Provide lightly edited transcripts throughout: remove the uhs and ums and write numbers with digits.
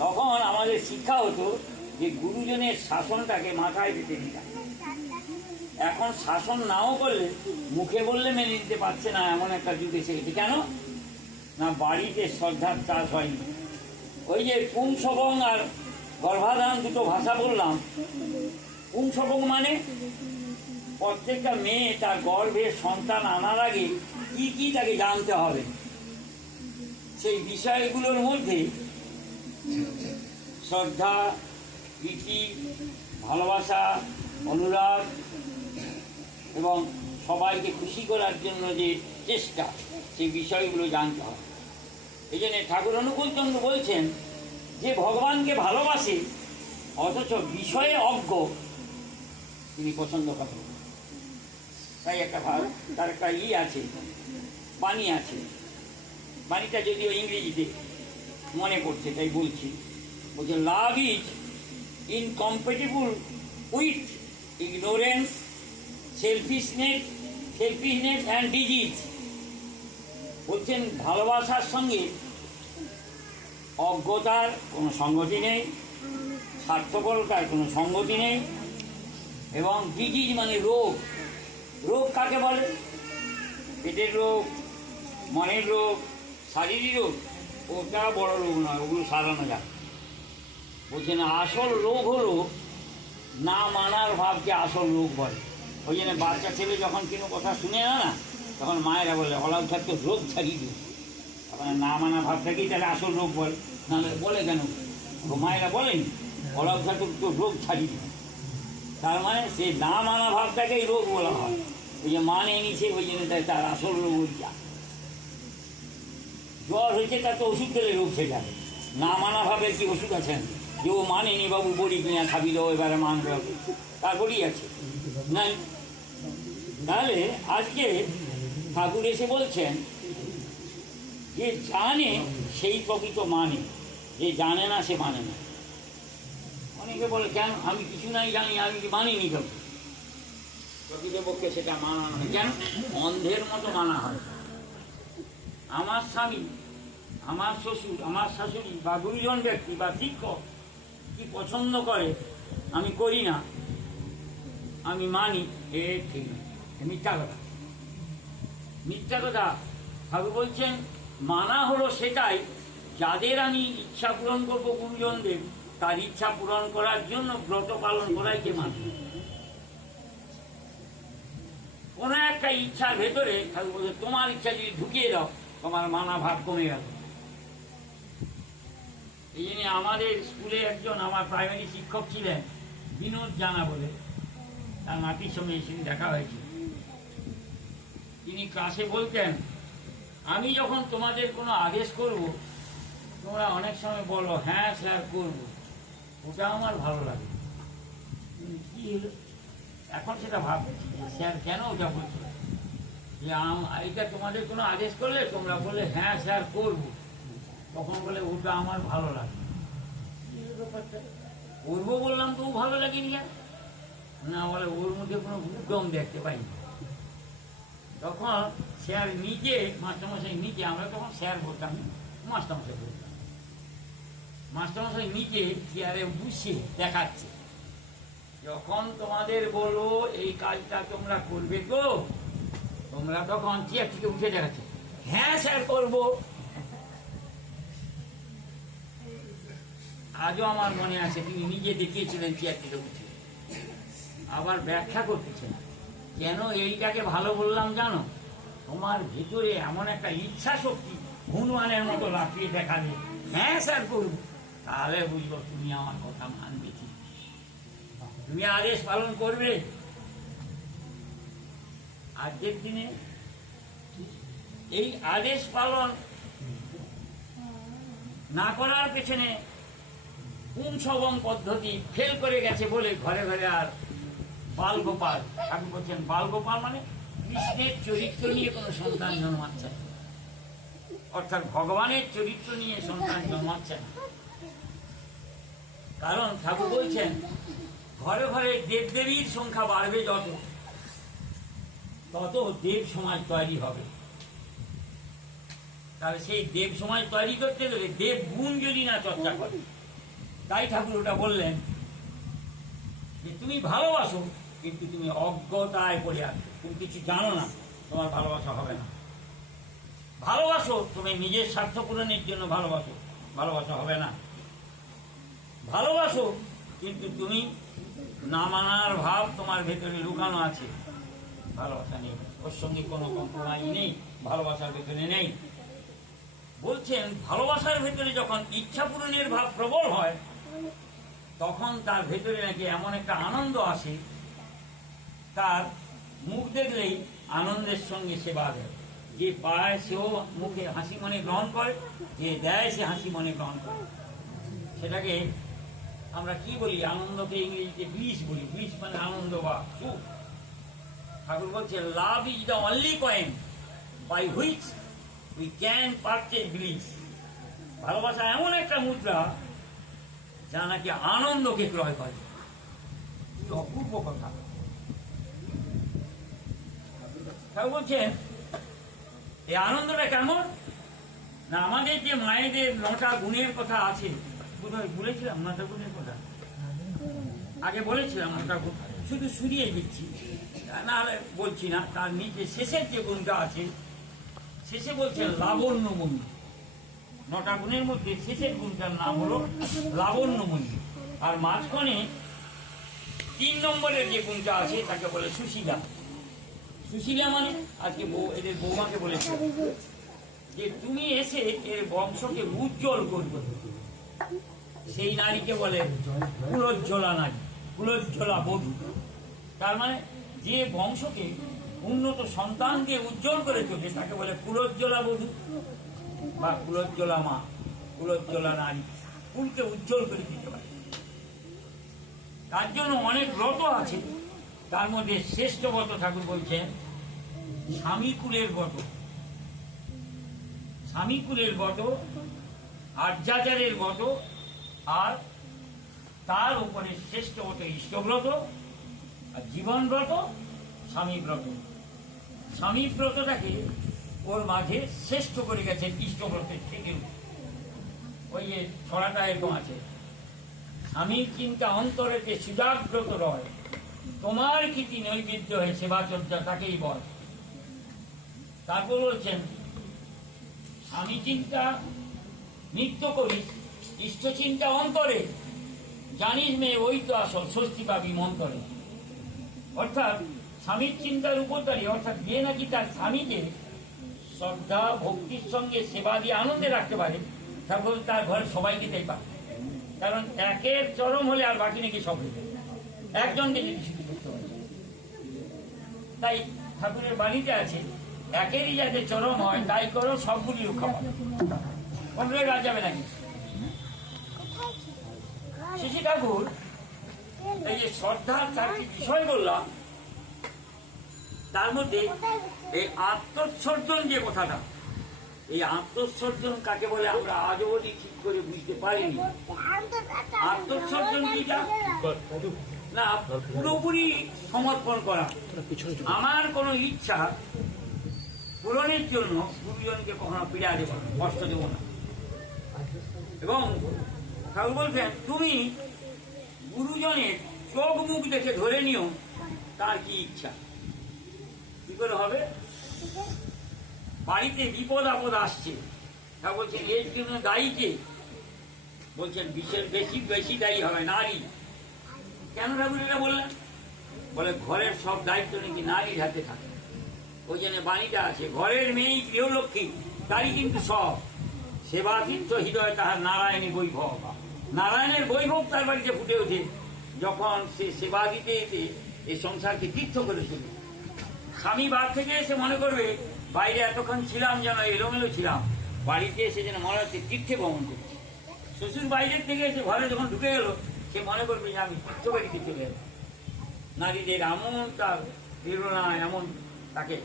তখন আমাদের শিক্ষা হতো যে গুরুজনের শাসনটাকে মাথায় পেতে নিতাম। এখন শাসন নাও করলে মুখে বললে মেনে নিতে পারছে না, এমন একটা যুগ এসে গেছে। কেন না, বাড়িতে শ্রদ্ধার চাষ হয়নি। ওই যে পুংসবং আর গর্ভাধান দুটো ভাষা বললাম। পুংসবং মানে প্রত্যেকটা মেয়ে তার গর্ভে সন্তান আনার আগে কি কি তাকে জানতে হবে, সেই বিষয়গুলোর মধ্যে শ্রদ্ধা, প্রীতি, ভালোবাসা, অনুরাগ এবং সবাইকে খুশি করার জন্য যে চেষ্টা, সেই বিষয়গুলো জানতে হবে। এই জন্য ঠাকুর অনুকূলচন্দ্র বলছেন যে ভগবানকে ভালোবাসে অথচ বিষয়ে অজ্ঞ, তিনি পছন্দ করেন। তাই তার একটা আছে, বাণী আছে। বাণীটা যদিও ইংরেজিতে মনে পড়ছে তাই বলছি। বলছে, love is incompatible with ignorance, selfishness and disease. বলছেন ভালোবাসার সঙ্গে অজ্ঞতার কোনো সঙ্গতি নেই, স্বার্থপরতার কোনো সঙ্গতি নেই, এবং ডিজিজ মানে রোগ। রোগ কাকে বলে? পেটের রোগ, মনের রোগ, শারীরিক রোগ, ওটা বড় রোগ নয়, ওগুলো সারানো যায়। বলছেন আসল রোগ হলো না মানার ভাবকে আসল রোগ বলে। ওই জন্য বাচ্চা ছেলে যখন কোনো কথা শুনে না, তখন মায়েরা বলে অলাউঠার তো রোগ ছাড়িয়ে দিও। তখন না মানা ভাবটাকেই তাহলে আসল রোগ বলে। নাহলে বলে কেন? মায়েরা বলেনি অলাউঠার তো রোগ ছাড়িয়ে দিও। তার মানে সে না মানা ভাবটাকেই রোগ বলা হয়। ওই যে মানে নিছে, ওই জন্য তার আসল রোগ ওইটা। জ্বর হয়েছে তার তো ওষুধ খেলে রোগ সেরে যাবে। না মানা ভাবের কি ওষুধ আছেন যে ও মানেনি, বাবু বড়ি কিনা খাবি দাও, এবারে মানবে, তার বড়ি আছে নাই। তাহলে আজকে ঠাকুর এসে বলছেন যে জানে সেই প্রকৃত মানে, যে জানে না সে মানে না। অনেকে বলে কেন আমি কিছু নাই জানি, আমি কি মানিনি কেন? প্রকৃতপক্ষে সেটা মানা নয়। কেন? অন্ধের মতো মানা হয়। আমার স্বামী, আমার শ্বশুর, আমার শাশুড়ি বা গুরুজন ব্যক্তি বা শিক্ষক কি পছন্দ করে আমি করি না, আমি মানি, এ ঠিক না, মিথ্যা কথা। মিথ্যা কথা। ঠাকুর বলছেন মানা হলো সেটাই যাদের আমি ইচ্ছা পূরণ করবো, গুরুজনদের তার ইচ্ছা পূরণ করার জন্য ব্রত পালন করাইকে মানি। কোনো একটা ইচ্ছার ভেতরে ঠাকুর বলছে তোমার ইচ্ছা যদি ঢুকিয়ে দাও, তোমার মানা ভাব কমে গেল। এই জন্য আমাদের স্কুলে একজন আমার প্রাইমারি শিক্ষক ছিলেন, বিনোদ জানা বলে, তার নাতির সঙ্গে এসে দেখা হয়েছে। তিনি ক্লাসে বলতেন, আমি যখন তোমাদের কোনো আদেশ করব, তোমরা অনেক সময় বলো হ্যাঁ স্যার করবো, ওটা আমার ভালো লাগে। কি হলো এখন সেটা ভাবছি, স্যার কেন ওটা বলছো? যে এটা তোমাদের কোনো আদেশ করলে তোমরা বলে হ্যাঁ স্যার করবো, তখন বলে ওটা আমার ভালো লাগে। করবো বললাম তো ও ভালো লাগেনি না, বলে ওর মধ্যে কোনো উদ্যম দেখতে পাই। তখন স্যার নিজে, মাস্টারমশাই নিজে, আমরা তখন স্যার বলতাম, মাস্টারমশাই বলতাম, মাস্টারমশাই নিজে চেয়ারে বসে দেখাচ্ছে, যখন তোমাদের বলো এই কাজটা তোমরা করবে তো, তোমরা তখন চেয়ার থেকে উঠে দেখাচ্ছে হ্যাঁ স্যার করবো। আজও আমার মনে আছে তিনি নিজে দেখিয়েছিলেন চেয়ার থেকে উঠে। আবার ব্যাখ্যা করতেছেন কেন এইটাকে ভালো বললাম জানো? তোমার ভিতরে এমন একটা ইচ্ছা শক্তি হনুমানের মতো লাফিয়ে দেখাবে হ্যাঁ স্যার করবো, তাহলে বুঝবো তুমি আমার কথা মানবে, ঠিক তুমি আদেশ পালন করবে। আজকের দিনে এই আদেশ পালন না করার পেছনে পুংসবং পদ্ধতি ফেল করে গেছে বলে ঘরে ঘরে আর বালগোপাল, ঠাকুর বলছেন বালগোপাল মানে কৃষ্ণের চরিত্র নিয়ে কোনো সন্তান জন্মাচ্ছে না, অর্থাৎ ভগবানের চরিত্র নিয়ে সন্তান জন্মাচ্ছে না। কারণ ঠাকুর বলছেন ঘরে ঘরে দেবদেবীর সংখ্যা বাড়বে যত, তত দেব সমাজ তৈরি হবে। তাহলে সেই দেব সমাজ তৈরি করতে গেলে দেব গুণ যদি না চর্চা করে, তাই ঠাকুর ওটা বললেন যে তুমি ভালোবাসো, কিন্তু তুমি অজ্ঞতায় পড়ে আছো, তুমি কিছু জানো না, তোমার ভালোবাসা হবে না। ভালোবাসো, তুমি নিজের স্বার্থ পূরণের জন্য ভালোবাসো, ভালোবাসা হবে না। ভালোবাসো, কিন্তু তুমি না মানার ভাব তোমার ভেতরে লুকানো আছে, ভালোবাসা নেই, ওর সঙ্গে কোনো কম্প্রোমাইজ নেই, ভালোবাসার ভেতরে নেই। বলছেন ভালোবাসার ভেতরে যখন ইচ্ছা পূরণের ভাব প্রবল হয়, তখন তার ভেতরে নাকি এমন একটা আনন্দ আসে, তার মুখ দেখলেই আনন্দের সঙ্গে সেবা দেয়। যে পায় সেও মুখে হাসি মনে গ্রহণ করে, যে দেয় সে হাসি মনে গ্রহণ করে। সেটাকে আমরা কি বলি, আনন্দকে ইংরেজিতে ব্লিস বলি, ব্লিস মানে আনন্দ বা সুখ। ঠাকুর বলছে love is the only coin by which we can purchase bliss. ভালোবাসা এমন একটা মুদ্রা যা নাকি আনন্দকে ক্রয় করে। কি অপূর্ব কথা। ঠাকুর বলছেন এই আনন্দটা কেমন না, আমাদের যে মায়েদের 9টা গুণের কথা আছে, বোধহয় বলেছিলাম 9টা গুণের কথা, আগে বলেছিলাম 9টা গুণ, শুধু শুনিয়ে দিচ্ছি, না বলছি না। তার নিচে শেষের যে গুণটা আছে, শেষে বলছেন লাবণ্যময়ী। 9টা গুণের মধ্যে শেষের গুণটার নাম হলো লাবণ্যময়ী। আর মাঝখানে 3 নম্বরের যে গুণটা আছে তাকে বলে সুশীলা। সুশীলা মানে আজকে এদের বৌমাকে বলেছে যে তুমি এসে এর বংশকে উজ্জ্বল করবে, সেই নারীকে বলে কুলোজ্জ্বলা নারী, কুলোজ্জ্বলা বধূ। তার মানে যে বংশকে উন্নত সন্তান দিয়ে উজ্জ্বল করে চলে তাকে বলে কুলোজ্জ্বলা বধূ বা কুলোজ্জ্বলা মা, কুলোজ্জ্বলা নারী। কুলকে উজ্জ্বল করে দিতে পারে, তার জন্য অনেক ব্রত আছে। তার মধ্যে শ্রেষ্ঠ ব্রত ঠাকুর বলছেন স্বামীকুলের ব্রত। স্বামীকুলের ব্রত, আর্যাচারের ব্রত, আর তার উপরে শ্রেষ্ঠ ব্রত ইষ্টব্রত, আর জীবন ব্রত, স্বামী ব্রত। স্বামী ব্রতটাকে ওর মাঝে শ্রেষ্ঠ করে গেছেন ইষ্টব্রতের থেকে। ওই যে ছড়াটা এরকম আছে, স্বামীর চিন্তা অন্তরেতে সুজাগ্রত রয়, তোমার কীর্তি নৈবেদ্য হয়ে সেবা চর্চা তাকেই বল। তারপর বলছেন স্বামী চিন্তা নিত্য করিস, ইষ্ট চিন্তা অন্তরে, জানিস মেয়ে ওই তো আসল, স্বস্তি পাবি মন্তরে। অর্থাৎ স্বামীর চিন্তার উপরদারি, অর্থাৎ যে নাকি তার স্বামীকে শ্রদ্ধা ভক্তির সঙ্গে সেবা দিয়ে আনন্দে রাখতে পারে, তারপর তার ঘরে সবাইকে তাই পাবে। কারণ একের চরম হলে আর বাকি নাকি সব হয়ে যায়, একজনকে যদি সুখী করতে পারে। তাই ঠাকুরের বাণীতে আছে একেরই যাতে চরম হয় তাই করো, সবগুলি রক্ষা পাবে, কোনটাই রাজ যাবে নাকি। শ্রী ঠাকুর এই যে শ্রদ্ধার চারটি বিষয় বললাম, তার মধ্যে এই আত্মোৎসর্জন যে কথাটা, এই আত্মোৎসর্জন কাকে বলে আমরা আজও অবধি ঠিক করে বুঝতে পারিনি। আত্মোৎসর্জন কিটা না, পুরোপুরি সমর্পণ করা। আমার কোনো ইচ্ছা পূরণের জন্য গুরুজনকে কখনো পীড়া দেব না, কষ্ট দেব না। এবং ঠাকুর বলছেন তুমি গুরুজনের চোখ মুখ দেখে ধরে নিও তার কি ইচ্ছা। কি করে হবে? বাড়িতে বিপদ আপদ আসছে, তা বলছেন এর জন্য দায়ী কে? বলছেন বিশেষ বেশি বেশি দায়ী হবে নারী। কেন ঠাকুর এটা বললেন? বলে ঘরের সব দায়িত্ব নাকি নারীর হাতে থাকে। ওই জন্য বাণীটা আছে, ঘরের মেয়েই গৃহলক্ষ্মী, তারই কিন্তু সব সেবাতীর্থ হৃদয় তাহার নারায়ণী বৈভব। নারায়ণের বৈভব তার বাড়িতে ফুটে ওঠে যখন সে সেবা দিতে এসে এই সংসারকে তীর্থ করে চলে। স্বামী বাড়ি থেকে এসে মনে করবে বাইরে এতক্ষণ ছিলাম যেন এলোমেলো ছিলাম, বাড়িতে এসে যেন মনে হচ্ছে তীর্থে ভ্রমণ করছি। শ্বশুর বাইরের থেকে এসে ঘরে যখন ঢুকে গেল সে মনে করবে যে আমি তীর্থ বাড়িতে চলে এলাম। নারীদের এমন তার প্রেরণা, এমন তাকে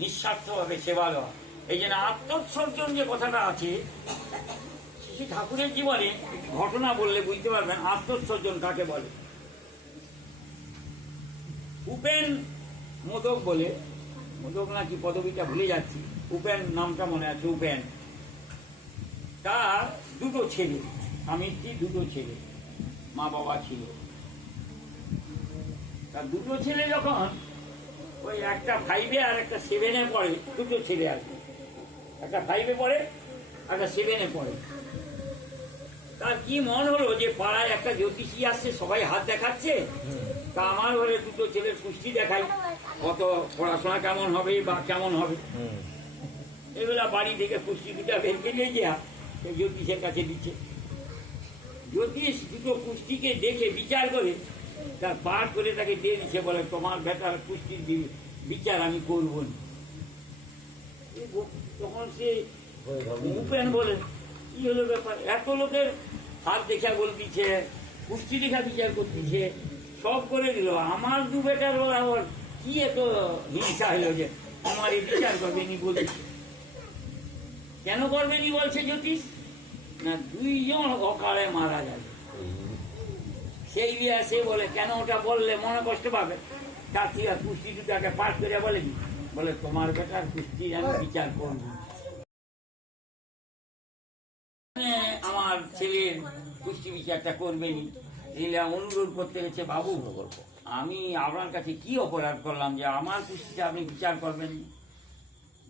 নিঃস্বার্থভাবে সেবা দেওয়া। এই জন্য আত্মোৎসর্জন যে কথাটা আছে, শ্রী ঠাকুরের জীবনে একটি ঘটনা বললে বুঝতে পারবেন আত্মোৎসর্জন কাকে বলে। উপেন মোদক বলে, মোদক নাকি পদবীটা ভুলে যাচ্ছি, উপেন নামটা মনে আছে, উপেন। তার দুটো ছেলে, স্বামী স্ত্রী, দুটো ছেলে, মা বাবা ছিল। তার দুটো ছেলে যখন ওই একটা 5-এ আর একটা 7-এ পড়ে, দুটো ছেলে আর কি, একটা 5-এ পড়ে, একটা 7-এ পড়ে। তার কি মন হলো যে পাড়ায় একটা জ্যোতিষী আসছে, সবাই হাত দেখাচ্ছে, তা আমার ঘরে দুটো ছেলের কুষ্টি দেখাই, কত পড়াশোনা কেমন হবে বা কেমন হবে। এগুলা বাড়ি থেকে কুষ্টি দুটা বের করে নিয়ে গিয়া সেই জ্যোতিষের কাছে দিচ্ছে। জ্যোতিষ দুটো কুষ্টিকে দেখে বিচার করে তার পাঠ করে তাকে দিয়ে দিচ্ছে, বলে তোমার বেটার কুষ্টির বিচার আমি করব না। তখন সে উপেন বলে কি হলো ব্যাপার, এত লোকের হাত দেখা বলতিছে, কুষ্টি দেখা বিচার করতেছে, সব করে দিল, আমার দু বেটার ওর কি এত হিংসা হলো যে আমার এই বিচার করবেনি বলছে। কেন করবেনি বলছে জ্যোতিষ? না, 2 জন অকালে মারা যাবে। সেই দিয়ে সে বলে কেন ওটা বললে মনে কষ্ট পাবে, তার থেকে কুষ্টি দুটাকে পাঠ করে বলেনি, বলে তোমার বেটার কুষ্টি আমি বিচার করবো, আমার ছেলের কুষ্টি বিচারটা করবেনি। এলা অনুরোধ করতে গেছে, বাবু আমি আপনার কাছে কি অপরাধ করলাম যে আমার কুষ্টিটা আপনি বিচার করবেন?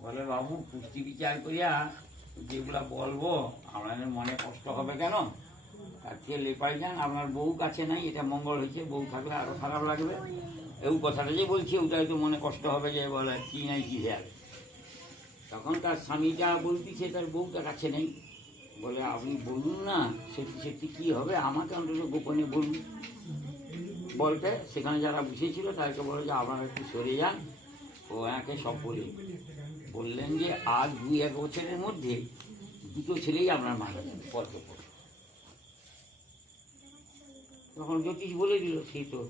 বলে বাবু কুষ্টি বিচার করিয়া যেগুলা বলবো আপনার মনে কষ্ট হবে কেন, তার থেকে লেপাই যান, আপনার বউ কাছে নাই, এটা মঙ্গল হয়েছে, বউ থাকলে আরো খারাপ লাগবে, এই কথাটা যে বলছি ওটাই তো মনে কষ্ট হবে, যে বলে কি নাই কি যাবে। তখন তার স্বামীটা বলতেছে তার বউটা কাছে নেই, বলে আপনি বলুন না সত্যি সত্যি কি হবে, আমাকে অন্তত গোপনে বলুন। বলতে সেখানে যারা বসেছিল তাদেরকে বলে যে আপনারা একটু সরে যান, ও একে সব বললেন যে আজ 2-1 বছরের মধ্যে দুটো ছেলেই আপনার মারা যাবে পরপর। তখন জ্যোতিষ বলে দিল, সেই তো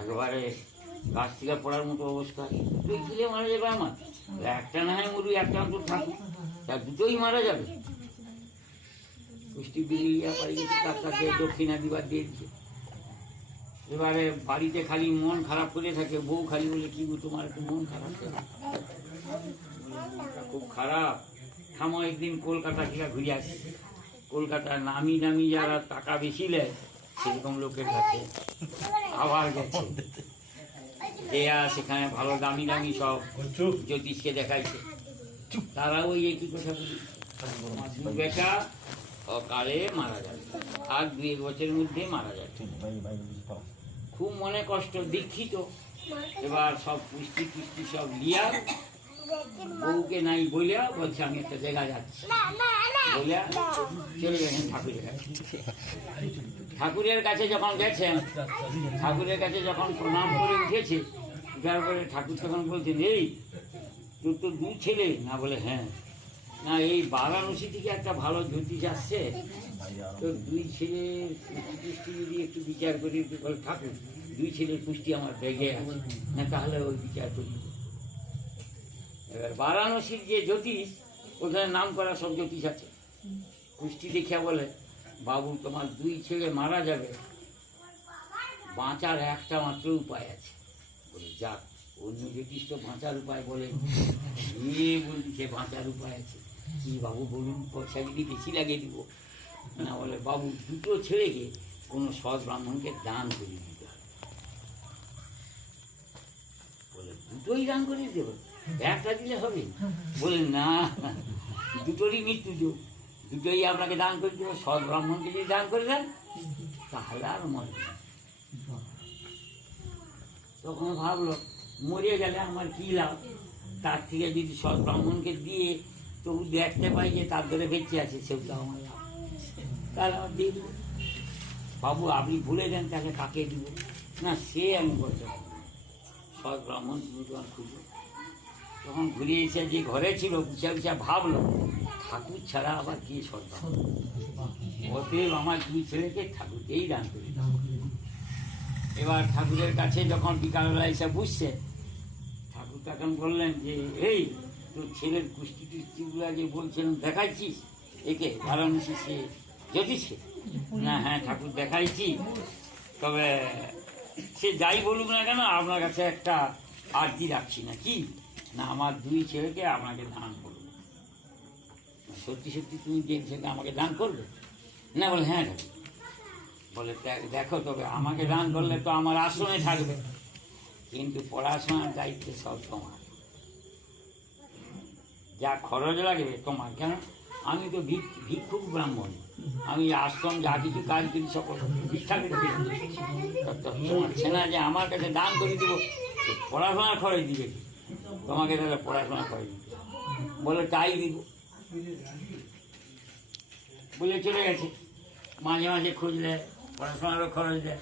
একেবারে গাছ থেকে পড়ার মতো অবস্থা, দুটোই ছেলে মারা যাবে আমার, একটা না হয় মরু, একটা অন্তর থাকুক, তার দুটোই মারা যাবে। কুষ্টি বিলিয়া পাড়ি গেছে, তার কাছে দক্ষিণা দিবার দিয়েছে। এবারে বাড়িতে খালি মন খারাপ করে থাকে, বউ খালি বলে কি গো তোমার একটু মন খারাপ, খুব খারাপ, থামো একদিন কলকাতা থেকে ঘুরে আসি। কলকাতার নামি নামি যারা টাকা বেশি নেয় সেরকম লোকের কাছে আবার গেছে, দেয়া সেখানে ভালো দামি দামি সব জ্যোতিষকে দেখাইছে। তারা ওই একই কথা বলি, বেটা অকালে মারা যাবে, আর 2-1 বছরের মধ্যে মারা যাবে। খুব মনে কষ্ট, দীক্ষিত। এবার সব পুষ্টি টুষ্টি সব লিয়া বউকে নাই বলিয়া বলছে আমি একটা জায়গা যাচ্ছি, বলিয়া চলে গেছেন ঠাকুরের কাছে। ঠাকুরের কাছে যখন গেছেন, ঠাকুরের কাছে যখন প্রণাম করে উঠেছে, উঠার পরে ঠাকুর তখন বলছেন, এই তোর তো 2 ছেলে না? বলে হ্যাঁ। না, এই বারাণসী থেকে একটা ভালো জ্যোতিষ আসছে, তো 2 ছেলের পুষ্টি যদি একটু বিচার করি, বলে ঠাকুর 2 ছেলের পুষ্টি আমার বেগে আছে, না তাহলে ওই বিচার করি। এবার বারাণসীর যে জ্যোতিষ, ওখানে নাম করা সব জ্যোতিষ আছে, পুষ্টি দেখিয়া বলে বাবু তোমার 2 ছেলে মারা যাবে, বাঁচার একটা মাত্র উপায় আছে। বলে যাক, অন্য জ্যোতিষ তো বাঁচার উপায় বলে, বলছে বাঁচার উপায় আছে কি বাবু বলুন, পয়সা যদি বেশি লাগিয়ে দিব না? বলে বাবু 2 ছেলেকে কোনো সৎ ব্রাহ্মণকে দান করে দিতে হবে। বলে 2টোই দান করে দিতে হবে, একটা দিলে হবে? বলে না, 2টোরই মৃত্যু যোগ, 2টোই আপনাকে দান করে দেবো, সৎ ব্রাহ্মণকে যদি দান করে দেন তাহলে আর মরে। তখন ভাবলো মরে গেলে আমার কি লাভ, তার থেকে যদি সৎ ব্রাহ্মণকে দিয়ে তবু দেখতে পাই যে তার ধরে বেঁচে আছে, সেগুলো আমার লাভ, তাহলে আমার দিয়ে দেবো। বাবু আপনি ভুলে দেন তাহলে কাকে দিব? না, সে আমি বলতে পারবো, সৎ ব্রাহ্মণ তুমি তোমার খুঁজো। তখন ঘুরে এসে যে ঘরে ছিল পিছা পিছা ভাবলো, ঠাকুর ছাড়া আবার কে সৎ ব্রাহ্মণ, অতএব আমার 2 ছেলেকে ঠাকুরকেই দান করি। এবার ঠাকুরের কাছে যখন বিকালবেলা এসে বুঝছে, ঠাকুর তখন বললেন যে এই তোর ছেলের কুষ্টি টুষ্টিগুলো যে বলছিলাম দেখাইছিস একে বারাণসী সে জ্যোতিষে? না হ্যাঁ ঠাকুর দেখাইছি, তবে সে যাই বলুক না কেন আপনার কাছে একটা আর্জি রাখছি। না কি? না আমার 2 ছেলেকে আপনাকে দান করবো। সত্যি সত্যি তুমি যে ছেলে আমাকে দান করবে? না বলে হ্যাঁ ঠাকুর। বলে দেখো তবে আমাকে দান করলে তো আমার আসনে থাকবে, কিন্তু পড়াশোনার দায়িত্ব সব তোমার, যা খরচ লাগবে তোমার। কেন আমি তো ভিক্ষুক ব্রাহ্মণ, আমি আশ্রম যা কিছু কাজ করি সকল ভিক্ষা করে দিই। তোমার ছেনা যে আমার কাছে দান করে দিব, পড়াশোনার খরচ দিবে কি? তোমাকে তাহলে পড়াশোনা করে দিবে। বলে তাই দিব বলে চলে গেছে। মাঝে মাঝে খোঁজ দেয়, পড়াশোনারও খরচ দেয়।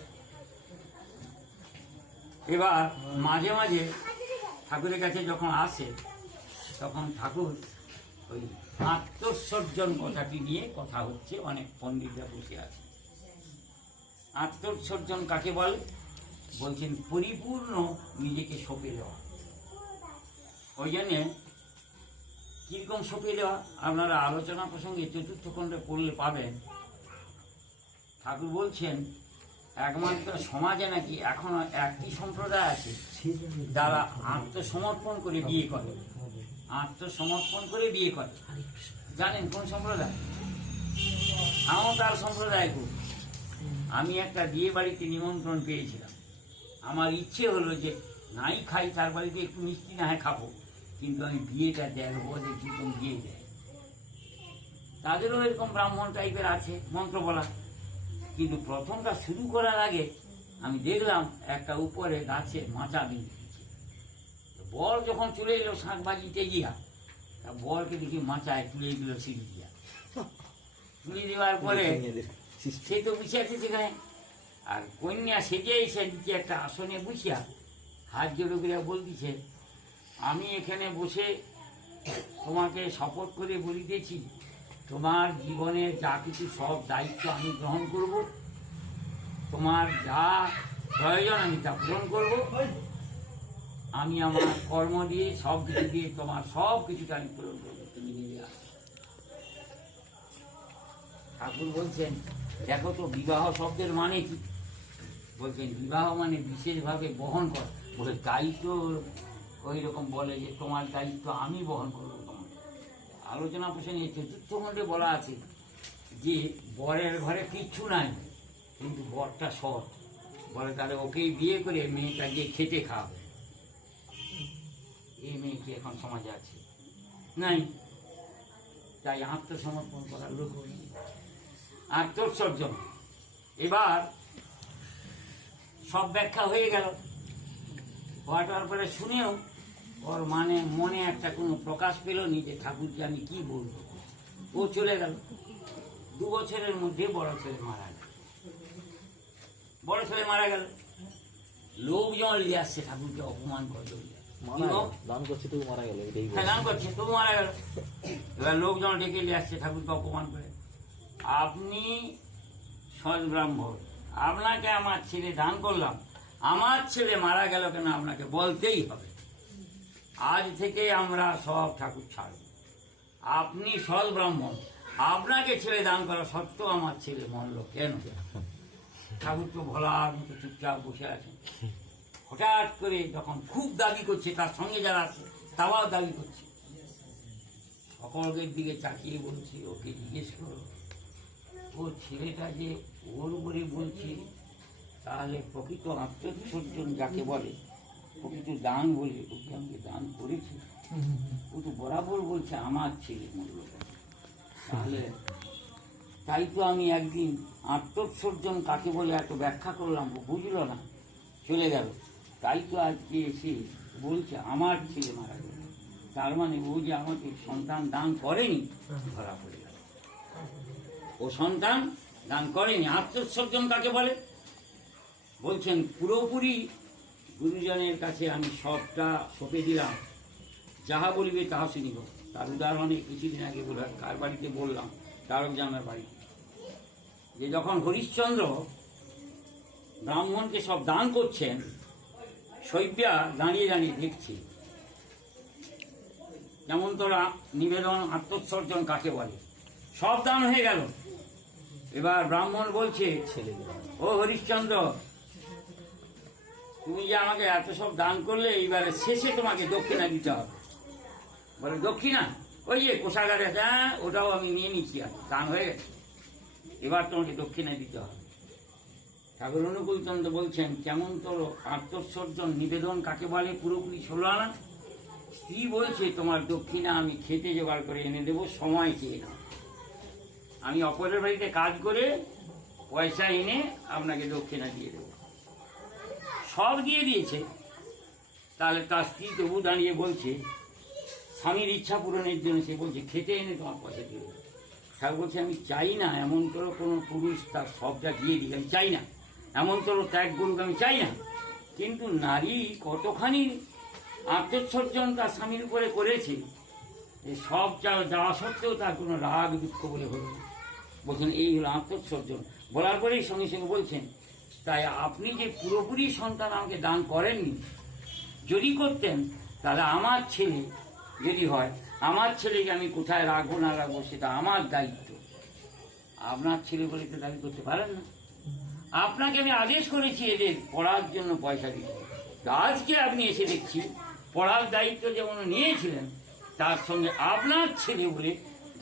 এবার মাঝে মাঝে ঠাকুরের কাছে যখন আসে, তখন ঠাকুর ওই আত্মসর্জন কথাটি নিয়ে কথা হচ্ছে, অনেক পণ্ডিতরা বসে আছে। আত্মসর্জন কাকে বলে? বলছেন পরিপূর্ণ নিজেকে সঁপে দেওয়া। ওই জন্যে কীরকম সঁপে দেওয়া আপনারা আলোচনা প্রসঙ্গে চতুর্থ খণ্ডে পড়লে পাবেন। ঠাকুর বলছেন একমাত্র সমাজে নাকি এখনো একটি সম্প্রদায় আছে যারা আত্মসমর্পণ করে বিয়ে করে। আত্মসমর্পণ করে বিয়ে করে, জানেন কোন সম্প্রদায়? আমতার সম্প্রদায়। আমি একটা বিয়ে বাড়িতে নিমন্ত্রণ পেয়েছিলাম। আমার ইচ্ছে হলো যে নাই খাই, তার বাড়িতে একটু মিষ্টি না হয় খাবো, কিন্তু আমি বিয়েটা দেখবো যে কীরকম বিয়ে দেয়। তাদেরও এরকম ব্রাহ্মণ টাইপের আছে মন্ত্র বলা। কিন্তু প্রথমটা শুরু করার আগে আমি দেখলাম একটা উপরে গাছের মাচা বিঁধে দিচ্ছে। বর যখন চলে এলো শাঁখ বাজিতে গিয়া, তা বরকে দেখি মাচায় তুলে দিল সিঁড়ি দিয়া। তুলে দেওয়ার পরে সে তো বসে আছে সেখানে, আর কন্যা সেজে এসে দিচ্ছে একটা আসনে বসিয়া হাত জোড়ো করে বলতেছে, আমি এখানে বসে তোমাকে শপথ করে বলিতেছি তোমার জীবনের যা কিছু সব দায়িত্ব আমি গ্রহণ করব, তোমার যা প্রয়োজন আমি তা পূরণ করব, আমি আমার কর্ম দিয়ে সব কিছু দিয়ে তোমার সব কিছুটা আমি পূরণ করবো, তুমি নিজে আসো। ঠাকুর বলছেন দেখো তো বিবাহ শব্দের মানে কি? বলছেন বিবাহ মানে বিশেষভাবে বহন করা। বলে দায়িত্ব ওই রকম বলে যে তোমার দায়িত্ব আমি বহন করবো। তোমার আলোচনা প্রসঙ্গে চতুর্থ খণ্ডে বলা আছে যে বরের ঘরে কিচ্ছু নাই, কিন্তু বরটা সৎ। বলে তাহলে ওকেই বিয়ে করে মেয়েটা গিয়ে খেতে খাওয়াবে। এই মেয়ে কি এখন সমাজে আছে? নাই। তাই আত্মসমর্পণ করার লোক আত্মসর্জন। এবার সব ব্যাখ্যা হয়ে গেল। হওয়ার পরে শুনেও ওর মানে মনে একটা কোনো প্রকাশ পেল নি যে ঠাকুরকে আমি কি বলবো। ও চলে গেল। 2 বছরের মধ্যে বড় ছেলে মারা গেল। বড় ছেলে মারা গেল, লোকজন নিয়ে আসছে ঠাকুরকে অপমান করলো। দান করছে তবু মারা গেল। হ্যাঁ, দান করছে তবু মারা গেল। এবার লোকজন ডেকে নিয়ে আসছে ঠাকুরকে অপমান করে। আপনি সৎ ব্রাহ্মণ, আপনাকে আমার ছেলে দান করলাম, আমার ছেলে মারা গেল কেন আপনাকে বলতেই হবে। আজ থেকে আমরা সব ঠাকুর ছাড়ব। আপনি সৎ ব্রাহ্মণ, আপনাকে ছেলে দান করা সত্ত্বেও আমার ছেলে মরল কেন? ঠাকুর তো ভোলার মতো চুপচাপ বসে আছেন। হঠাৎ করে যখন খুব দাবি করছে, তার সঙ্গে যারা আছে তারাও দাবি করছে, সকলের দিকে তাকিয়ে বলছি ওকে জিজ্ঞেস করো, ও ছেলেটা যে ওর উপরে বলছে, তাহলে প্রকৃত আত্মসর্জন যাকে বলে, প্রকৃত দান বলে, ওকে আমাকে দান করেছে। ও তো বরাবর বলছে আমার ছেলে মূল্য। তাহলে তাই তো আমি একদিন আত্মসর্জন কাকে বলে এত ব্যাখ্যা করলাম, ও বুঝলো না, চলে গেল। তাই তো আজকে এসে বলছে আমার ছেলে মারা গেল। তার মানে ও যে আমাকে সন্তান দান করেনি, ধরা পড়ে গেল। ও সন্তান দান করেনি। আত্মসর্জন কাকে বলে? বলছেন পুরোপুরি গুরুজনের কাছে আমি সবটা সঁপে দিলাম, যাহা বলিবে তাহা শুনিব। তার উদাহরণে কিছুদিন আগে কার বাড়িতে বললাম, তারক জানার বাড়ি, যে যখন হরিশ্চন্দ্র ব্রাহ্মণকে সব দান করছেন, শৈব্যা দাঁড়িয়ে দাঁড়িয়ে দেখছে। যেমন তোরা নিবেদন আত্মসর্জন কাকে বলে, সব দান হয়ে গেল। এবার ব্রাহ্মণ বলছে, ও হরিশ্চন্দ্র, তুমি যে আমাকে এত সব দান করলে, এইবারে শেষে তোমাকে দক্ষিণা দিতে হবে। বলে দক্ষিণা? ওই যে কোষাগারে, হ্যাঁ ওটাও আমি নিয়ে নিচ্ছি, আর দান হয়ে গেছে। এবার তোমাকে দক্ষিণা দিতে হবে। ঠাকুর অনুকূল চন্দ্র বলছেন, কেমন তোর আত্মসর্জন নিবেদন কাকে বলে? পুরোপুরি 16 আনা। স্ত্রী বলছে, তোমার দক্ষিণা আমি খেতে জোগাড় করে এনে দেবো, সময় চেয়ে নাও। আমি অপরের বাড়িতে কাজ করে পয়সা এনে আপনাকে দক্ষিণা দিয়ে দেবো। সব দিয়ে দিয়েছে। তাহলে তার স্ত্রী তবু দাঁড়িয়ে বলছে, স্বামীর ইচ্ছা পূরণের জন্য সে বলছে, খেতে এনে তোমার পয়সা দিয়ে দেবো। ঠাকুর বলছে, আমি চাই না এমন করে কোনো পুরুষ তার সবটা দিয়ে দিই, আমি চাই না এমন করে ত্যাগ করুক, আমি চাই না। কিন্তু নারী কতখানি আত্মোৎসর্জন তার স্বামীর উপরে করেছে, এই সব যাওয়া সত্ত্বেও তার কোনো রাগ দুঃখ বলে হলো না। বলছেন, এই হলো আত্মোৎসর্জন। বলার পরেই সঙ্গে সঙ্গে বলছেন, তাই আপনি যে পুরোপুরি সন্তান আমাকে দান করেননি, যদি করতেন তাহলে আমার ছেলে যদি হয়, আমার ছেলেকে আমি কোথায় রাখবো না রাখবো সেটা আমার দায়িত্ব। আপনার ছেলে বলে তো দাবি করতে পারেন না। আপনাকে আমি আদেশ করেছি এদের পড়ার জন্য পয়সা দিতে। আজকে আপনি এসে দেখছি পড়ার দায়িত্ব যেমন নিয়েছিলেন, তার সঙ্গে আপনার ছেলে বলে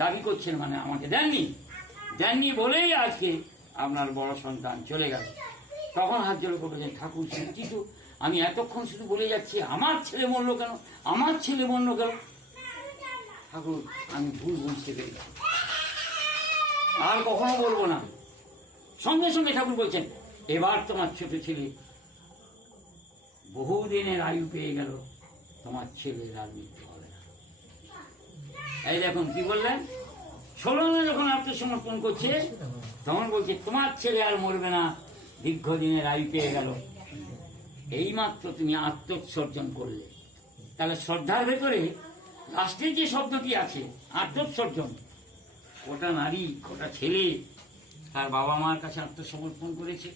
দাবি করছেন, মানে আমাকে দেননি বলেই আজকে আপনার বড় সন্তান চলে গেল। তখন হাত জোড় করে বলছেন, ঠাকুর সত্যি তো, আমি এতক্ষণ শুধু বলে যাচ্ছি আমার ছেলে মরলো কেন, আমার ছেলে মরলো কেন। ঠাকুর, আমি ভুল বুঝতে পেরেছি, আর কখনো বলবো না। সঙ্গে সঙ্গে ঠাকুর বলছেন, এবার তোমার ছোট ছেলে বহুদিনের আয়ু পেয়ে গেল, তোমার ছেলের আর মৃত্যু হবে না। এই দেখুন কি বললেন, 16 যখন আত্মসমর্পণ করছে তখন বলছে, তোমার ছেলে আর মরবে না, দীর্ঘদিনের আয়ু পেয়ে গেল। এইমাত্র তুমি আত্মোৎসর্জন করলে। তাহলে শ্রদ্ধার ভেতরে লাস্টের যে শব্দটি আছে আত্মোৎসর্জন, কটা নারী কটা ছেলে তার বাবা মার কাছে আত্মসমর্পণ করেছে,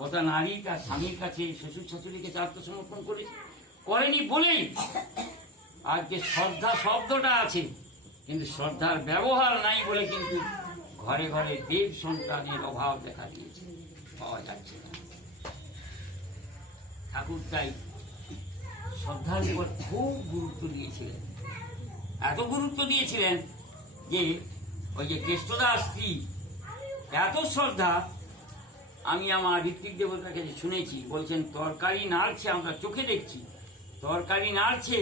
কটা নারী তার স্বামীর কাছে শ্বশুর শাশুড়ির কাছে আত্মসমর্পণ করেনি বলেই আর যে শ্রদ্ধা শব্দটা আছে, কিন্তু শ্রদ্ধার ব্যবহার নাই বলে কিন্তু ঘরে ঘরে দেব সন্তানের অভাব দেখা দিয়েছে, পাওয়া যাচ্ছে না। ঠাকুর তাই শ্রদ্ধার উপর খুব গুরুত্ব দিয়েছিলেন। এত গুরুত্ব দিয়েছিলেন যে ওই যে কেষ্টদার স্ত্রী এত শ্রদ্ধা, আমি আমার ঋত্বিক দেবতার কাছে শুনেছি, বলছেন তরকারি নাড়ছে, আমরা চোখে দেখছি তরকারি নাড়ছে,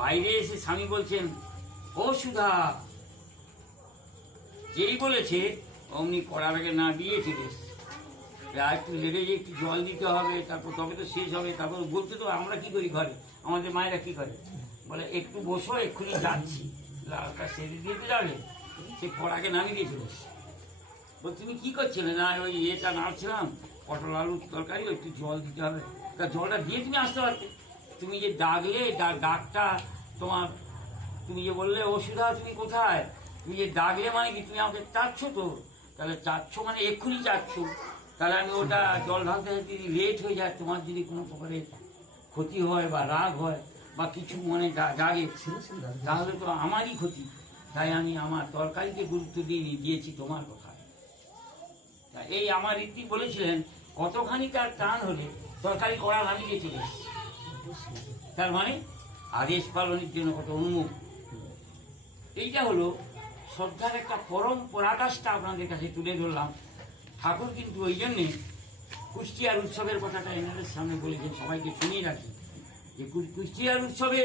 বাইরে এসে স্বামী বলছেন, ও সুধা, যেই বলেছে অমনি কড়ার আগে না দিয়ে চলে এসছে। একটু লেগে যে একটু জল দিতে হবে, তারপর তবে তো শেষ হবে। তারপর বলতে তো আমরা কি করি ঘরে, আমাদের মায়েরা কি করে, বলে একটু বসো, এক্ষুনি যাচ্ছি, লালটা সেরে দিতে যাবে, সে কড়াকে নামিয়ে দিয়ে চলে এসছে। বল, তুমি কি করছিলে? না, ওই এটা নাড়ছিলাম, পটল আলুর তরকারি, একটু জল দিতে হবে। তা জলটা দিয়ে তুমি আসতে পারতে, তুমি যে ডাকলে ডাকটা তোমার, তুমি যে বললে ও সুধা তুমি কোথায়, তুমি যে ডাকলে মানে কি তুমি আমাকে চাচ্ছ তো, তাহলে চাচ্ছ মানে এক্ষুনি চাচ্ছ, তাহলে আমি ওটা জল ঢালতে যদি লেট হয়ে যায়, তোমার যদি কোনো প্রকারে ক্ষতি হয় বা রাগ হয় বা কিছু মনে জাগে, তাহলে তো আমারই ক্ষতি। তাই আমি আমার তরকারিকে গুরুত্ব দিয়েছি তোমার কথা। তা এই আমার রীতি বলেছিলেন, কতখানি তার টান হলে তরকারি করা নামিয়ে চলে এসছে। তার মানে আদেশ পালনের জন্য কত উন্মুখ। এইটা হলো শ্রদ্ধার একটা পরম পরাকাষ্ঠা আপনাদের কাছে তুলে ধরলাম। ঠাকুর কিন্তু ওই জন্যে কুষ্টিয়ার উৎসবের কথাটা এনাদের সামনে বলেছেন, সবাইকে শুনিয়ে রাখি যে কুষ্টিয়ার উৎসবে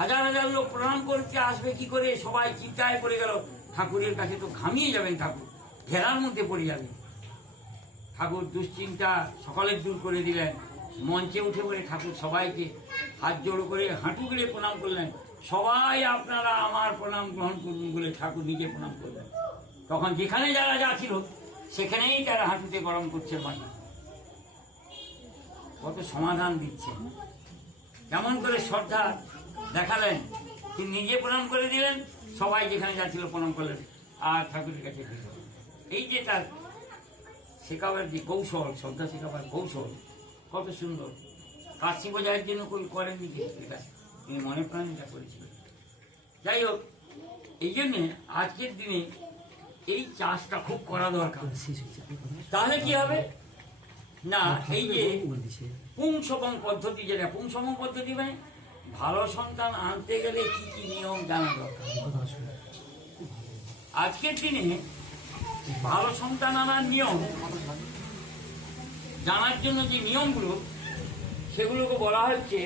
হাজার হাজার লোক প্রণাম করতে আসবে কি করে, সবাই চিন্তায় পড়ে গেল। ঠাকুরের কাছে তো ঘামিয়ে যাবেন, ঠাকুর ঘেরার মধ্যে পড়ে যাবে। ঠাকুর দুশ্চিন্তা সকলের দূর করে দিলেন। মঞ্চে উঠে পড়ে ঠাকুর সবাইকে হাত জোড় করে হাঁটু গেড়ে প্রণাম করলেন। সবাই আপনারা আমার প্রণাম গ্রহণ করুন বলে ঠাকুর নিজে প্রণাম করলেন। তখন যেখানে যারা যা ছিল সেখানেই তারা হাঁটুতে গরম করছে মাটি। কত সমাধান দিচ্ছেন, কেমন করে শ্রদ্ধা দেখালেন। তিনি নিজে প্রণাম করে দিলেন, সবাই যেখানে যা ছিল প্রণাম করলেন, আর ঠাকুরের কাছে ফিরে। এই যে তার শেখাবার যে কৌশল, শ্রদ্ধা শেখাবার কৌশল কত সুন্দর। কাশি বোঝার জন্য করেননি, এটা তিনি মনে প্রাণে এটা করেছিলেন। যাই হোক, এই জন্যে আজকের দিনে এই চাষটা খুব করা দরকার। তাহলে কি হবে না, এই যে পুংসবং পদ্ধতি, যেটা পুংসবং পদ্ধতি মানে ভালো সন্তান আনতে গেলে কি কি নিয়ম জানা দরকার। আজকের দিনে ভালো সন্তান আনার নিয়ম জানার জন্য যে নিয়মগুলো সেগুলোকে বলা হচ্ছে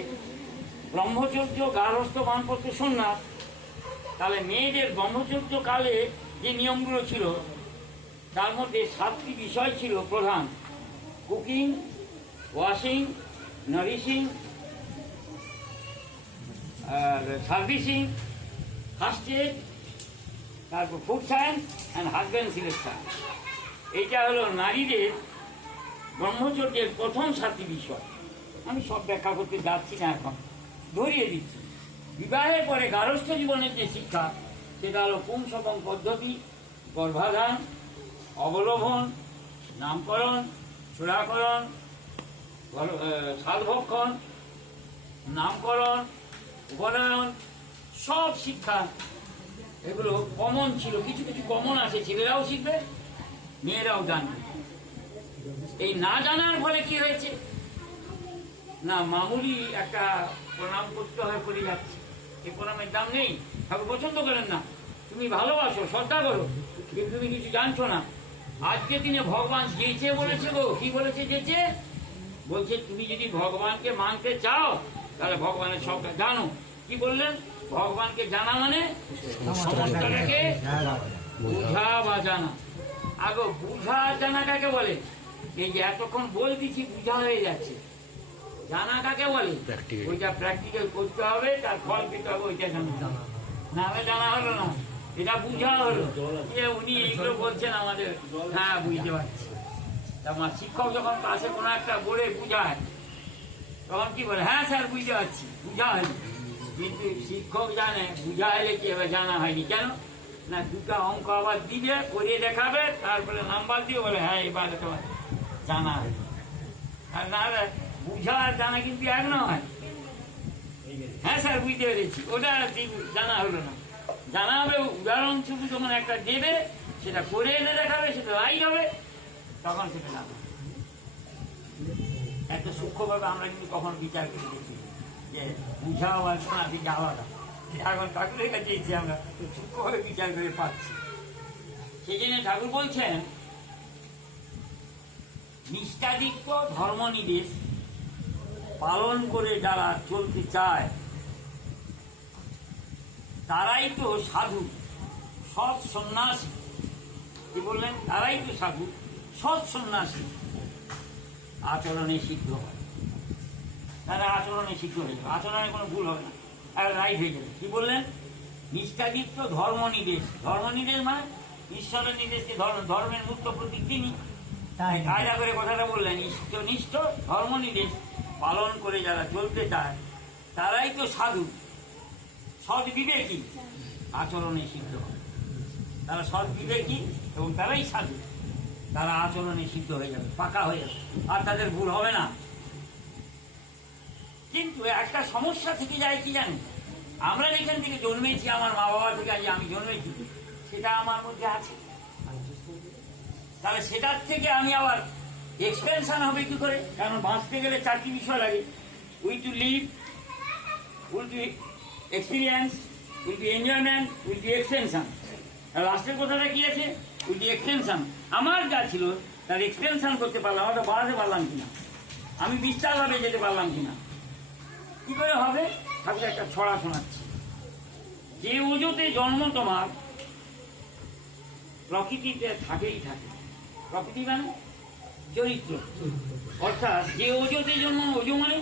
ব্রহ্মচর্য, গার্হস্থ্য, বানপ্রস্থ, সন্ন্যাস। তাহলে মেয়েদের ব্রহ্মচর্য কালে যে নিয়মগুলো ছিল তার মধ্যে 7টি বিষয় ছিল প্রধান: cooking, washing, nourishing, servicing, first aid, তারপর food science and husband selection. এইটা হলো নারীদের ব্রহ্মচর্যের প্রথম 7টি বিষয়। আমি সব ব্যাখ্যা করতে যাচ্ছি না, এখন ধরিয়ে দিচ্ছি। বিবাহের পরে গার্হস্থ্য জীবনের যে শিক্ষা সেটা হলো পুংসবং পদ্ধতি, গর্ভাধান, অবলোভন, নামকরণ, চূড়াকরণ, সাধভক্ষণ, নামকরণ, উপনয়ন, সব শিক্ষা এগুলো কমন ছিল। কিছু কিছু কমন আছে, ছেলেরাও শিখবে, মেয়েরাও জানবে। এই না জানার ফলে কি হয়েছে না, মামুলি একটা প্রণাম করতে হয় করে যাচ্ছে। এই প্রণামের দাম নেই, ঠাকুর পছন্দ করেন না। তুমি ভালোবাসো, শ্রদ্ধা করো, কিন্তু তুমি কিছু জানছো না। আজকে দিনে ভগবান যেচে বলেছে গো, কি বলেছে যেচে? বলছে তুমি যদি ভগবানকে মানতে চাও তাহলে ভগবানের সব জানো। কি বললেন? ভগবানকে জানা মানে সমস্তটাকে বুঝা বা জানা। আগো বুঝা জানা কাকে বলে? এই যে এতক্ষণ বলতেছি বুঝা হয়ে যাচ্ছে। জানা কাকে বলে? ওইটা প্র্যাকটিক্যাল করতে হবে, তার ফল পেতে হবে, ওইটা জানা। না হলে জানা হলো না, এটা বুঝা হলো। উনি এইগুলো বলছেন আমাদের, হ্যাঁ বুঝতে পারছি। আমার শিক্ষক যখন ক্লাসে কোনো একটা বলে বুঝায় তখন কি বলে? হ্যাঁ স্যার বুঝতে পারছি, বুঝা হয়নি। কিন্তু শিক্ষক জানে বুঝা হলে কি হবে, জানা হয়নি। কেন না, দুটো অঙ্ক আবার দিবে, করিয়ে দেখাবে, তারপরে নাম্বার দিয়ে বলে হ্যাঁ এবারে তোমার জানা হয়নি। আর না হলে বুঝা আর জানা কিন্তু এক নয়। হ্যাঁ স্যার বুঝতে পেরেছি, ওটা জানা হলো না। জানা হবে উদাহরণ শুধু যখন একটা দেবে, সেটা করে এনে দেখাবে, সেটা রাইট হবে, তখন সেটা জানা। এত সূক্ষ্মভাবে আমরা কিন্তু কখনো বিচার করে দেখি যে বুঝাও আর শোনা দিকে আলাদা। এখন ঠাকুরের কাছে ইচ্ছে আমরা সূক্ষ্মভাবে বিচার করে পাচ্ছি। সেই জন্য ঠাকুর বলছেন নিষ্ঠাযুক্ত ধর্মনিবেশ পালন করে যারা চলতে চায় তারাই তো সাধু, সৎ সন্ন্যাসী। কি বললেন? তারাই তো সাধু, সৎ সন্ন্যাসী, আচরণে সিদ্ধ হয়। তারা আচরণে সিদ্ধ হয়ে যাবে, আচরণে কোনো ভুল হবে না, আর রাইট হয়ে যাবে। কি বললেন? নিষ্ঠাযুক্ত ধর্মনিবেশ। ধর্মনিবেশ মানে ঈশ্বরের নির্দেশকে ধর্মের মুক্ত প্রতীক তিনি। তাই কায়দা করে কথাটা বললেন, ইষ্টনিষ্ঠ ধর্মনিবেশ পালন করে যারা চলতে চায় তারাই তো সাধু, সৎ বিবেকী, আচরণে সিদ্ধ হয়। তারা সৎ বিবেকী এবং তারাই সাধু, তারা আচরণে সিদ্ধ হয়ে যাবে, পাকা হয়ে যাবে, আর তাদের ভুল হবে না। কিন্তু একটা সমস্যা থেকে যায় কি জানি, আমরা যেখান থেকে জন্মেছি, আমার মা বাবা থেকে আজ আমি জন্মেছি, সেটা আমার মধ্যে আছে। তাহলে সেটার থেকে আমি আবার এক্সপেনশন হবে কি করে? কারণ বাঁচতে গেলে 4টি বিষয় লাগে: will to live, will to experience, will to enjoyment, will to extension. আর লাস্টের কথাটা কি আছে? Will to extension. আমার যা ছিল তার এক্সটেনশন করতে পারলাম, ওটা বাড়াতে পারলাম কিনা, আমি বিস্তারভাবে যেতে পারলাম কিনা। কি করে হবে? ঠাকুর একটা ছড়া শোনাচ্ছি। যে ওজোতে জন্ম তোমার প্রকৃতিতে থাকেই থাকে। প্রকৃতি মানে চরিত্র, অর্থাৎ যে ওজোতে জন্ম, ওজো মানে